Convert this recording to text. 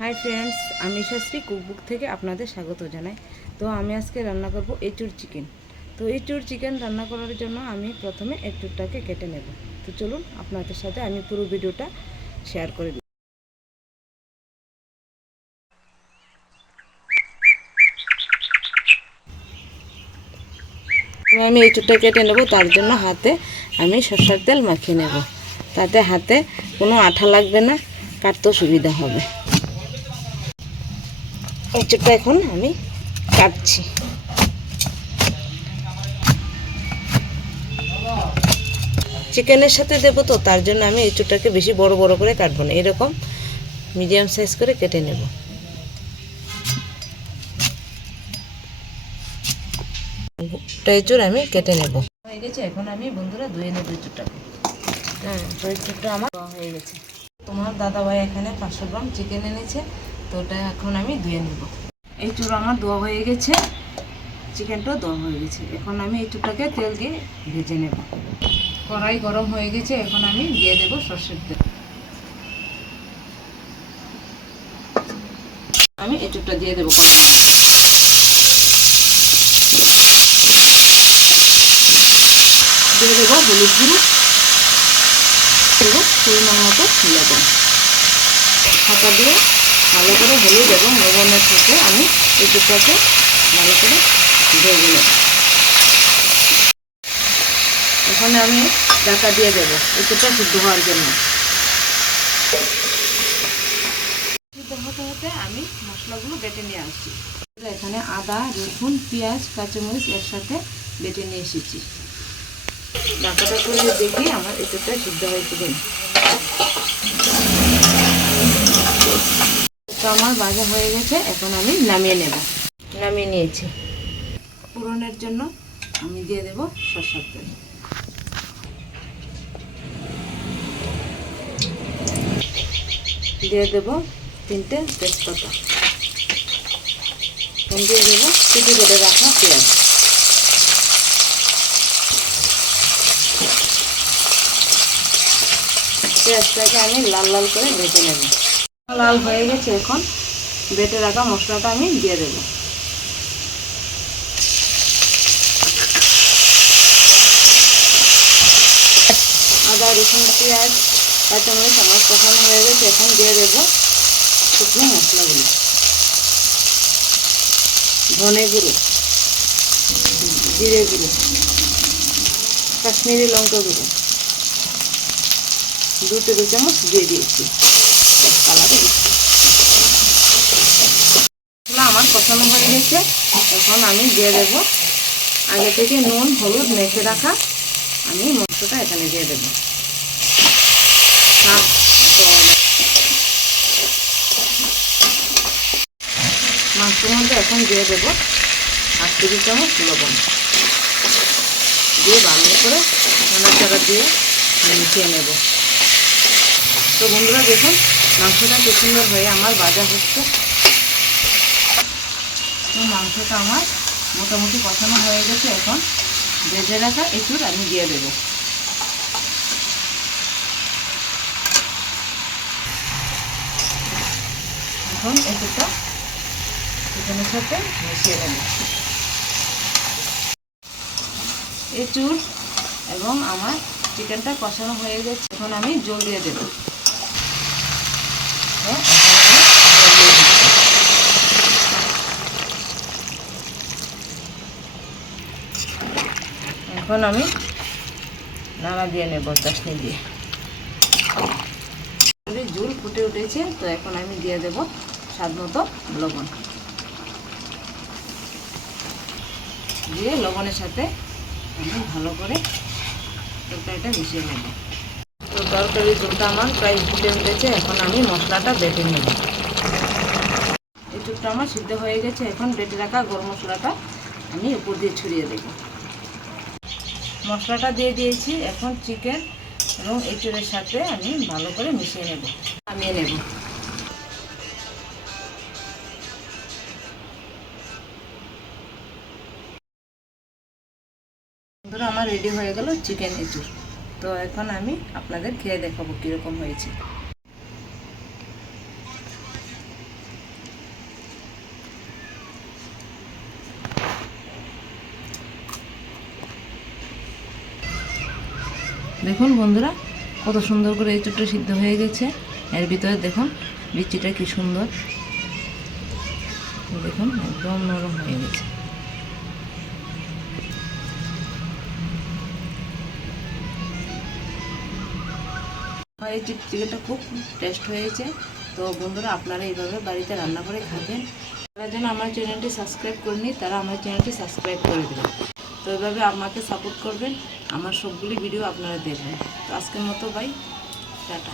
Hi friends, আমি Shastri cookbook থেকে আপনাদের স্বাগত জানাই। তো আমি আজকে রান্না করব এঁচুড় চিকেন। তো এঁচুড় চিকেন রান্না করার জন্য আমি প্রথমে এঁচুড়টাকে কেটে নেব। তো চলুন আপনাদের সাথে আমি পুরো ভিডিওটা শেয়ার করে দিই। আমি এঁচুড়টা কেটে নেব, তার জন্য হাতে আমি সরষের তেল মাখিয়ে নেব। তাতে হাতে কোনো আঠা লাগবে না, কাটতেও সুবিধা হবে। এঁচুড়টা এখন আমি কাটছি। চিকেনের সাথে দেবো, তো তার জন্য আমি এঁচুড়টাকে বেশি বড় বড় করে কাটবো না, এরকম মিডিয়াম সাইজ করে কেটে নেব। এঁচুড় আমি কেটে নেব হয়ে গেছে। এখন আমি বন্ধুরা ধুয়ে নেব এঁচুড়টাকে। তো এঁচুড়টা আমার হয়ে গেছে। তোমার দাদাভাই এখানে 500 গ্রাম চিকেন এনেছে, তো ওটা এখন আমি ধুয়ে নেব। এঁচুড় আমার ধোয়া হয়ে গেছে, চিকেনটাও ধোয়া হয়ে গেছে। এখন আমি এঁচুড়টাকে তেল দিয়ে ভেজে নেব। কড়াই গরম হয়ে গেছে, এখন আমি দিয়ে দেব সরষের তেল। আমি এঁচুড়টা দিয়ে দেবো। দিয়ে দেবো হলুদ গুঁড়ো, দেবো পরিমাণ মতো লবণ। হাতা দিয়ে ভালো করে হলুদ এবং লবণের সাথে আমি এঁচুড়টাকে ভালো করে ভেজে নেব। এখানে আমি ঢাকা দিয়ে দেবো এঁচুড়টা সিদ্ধ হওয়ার জন্য। সিদ্ধ হতে হতে আমি মশলাগুলো বেটে নিয়ে আসছি। এখানে আদা, রসুন, পেঁয়াজ, কাঁচামরিচ এর সাথে বেটে নিয়ে এসেছি। ঢাকাটা করে দেখি আমার এঁচুড়টা সিদ্ধ হয়েছে কিনা। তো আমার ভাজা হয়ে গেছে, এখন আমি নামিয়ে নেব। নামিয়ে নিয়েছি। ফোড়নের জন্য আমি দিয়ে দেব সরষের তেল। দিয়ে দেব 3টে তেজপাতা। দিয়ে দেব কুচি করে রাখা পেঁয়াজ। পেঁয়াজটাকে আমি লাল লাল করে ভেজে নেব। লাল হয়ে গেছে, এখন বেটে রাখা মশলাটা আমি দিয়ে দেব। আদা, রসুন, পেঁয়াজ, কাঁচামরিচ আমার কষানো হয়ে গেছে, এখন দিয়ে দেব শুকনো মশলাগুলো। ধনে গুঁড়ো, জিরে গুঁড়ো, কাশ্মীরি লঙ্কা গুঁড়ো 2 টেবিল চামচ দিয়ে দিয়েছি। কালারে দিচ্ছি। আমার কষানো হয়ে গেছে, এখন আমি দিয়ে দেব আগে থেকে নুন হলুদ মেখে রাখা আমি মশলাটা এখানে দিয়ে দেব। মাংসের মধ্যে এখন দিয়ে দেব 8 টেবিল চামচ লবণ। দিয়ে ভালো করে নাড়াচাড়া দিয়ে মিশিয়ে নেব। তো বন্ধুরা দেখুন, মাংসটা কি সুন্দর হয়ে আমার ভাজা হচ্ছে। তো মাংসটা আমার মোটামুটি কষানো হয়ে গেছে, এখন ভেজে রাখা এঁচুড় আমি দিয়ে দেব। এখন এঁচুড়টা চিকেনের সাথে মিশিয়ে দেব। এঁচুড় এবং আমার চিকেনটা কষানো হয়ে গেছে, এখন আমি জল দিয়ে দেব। এখন আমি নাড়া দিয়ে নেব চাশনি দিয়ে। ঝোল ফুটে উঠেছে, তো এখন আমি দিয়ে দেব স্বাদ মতো লবণ। দিয়ে লবণের সাথে আমি ভালো করে তরকারিটা মিশিয়ে নেব। তো তরকারির ঝোলটা আমার প্রায় ফুটে উঠেছে, এখন আমি মশলাটা বেটে নেব। এঁচুড়টা আমার সিদ্ধ হয়ে গেছে, এখন বেটে রাখা গরম মশলাটা আমি উপর দিয়ে ছড়িয়ে দেব। মশলাটা দিয়ে দিয়েছি, এখন চিকেন এবং এঁচুড়ের সাথে আমি ভালো করে মিশিয়ে নেব, নামিয়ে নেব। বন্ধুরা, আমার রেডি হয়ে গেল চিকেন এঁচুড়। তো এখন আমি আপনাদের খেয়ে দেখাবো কীরকম হয়েছে। দেখুন বন্ধুরা কত সুন্দর করে এঁচোড়টা সিদ্ধ হয়ে গেছে। এর ভিতরে দেখুন বিচিটা কি সুন্দর, দেখুন একদম নরম হয়ে গেছে। এই চিকেনটা খুব টেস্ট হয়েছে। তো বন্ধুরা আপনারা এইভাবে বাড়িতে রান্না করে খাবেন। তারা যেন আমার চ্যানেলটি সাবস্ক্রাইব করেনি, তারা আমার চ্যানেলটি সাবস্ক্রাইব করে দেবেন। তো এইভাবে আমাকে সাপোর্ট করবেন, আমার সবগুলি ভিডিও আপনারা দেখবেন। তো আজকের মতো বাই, টাটা।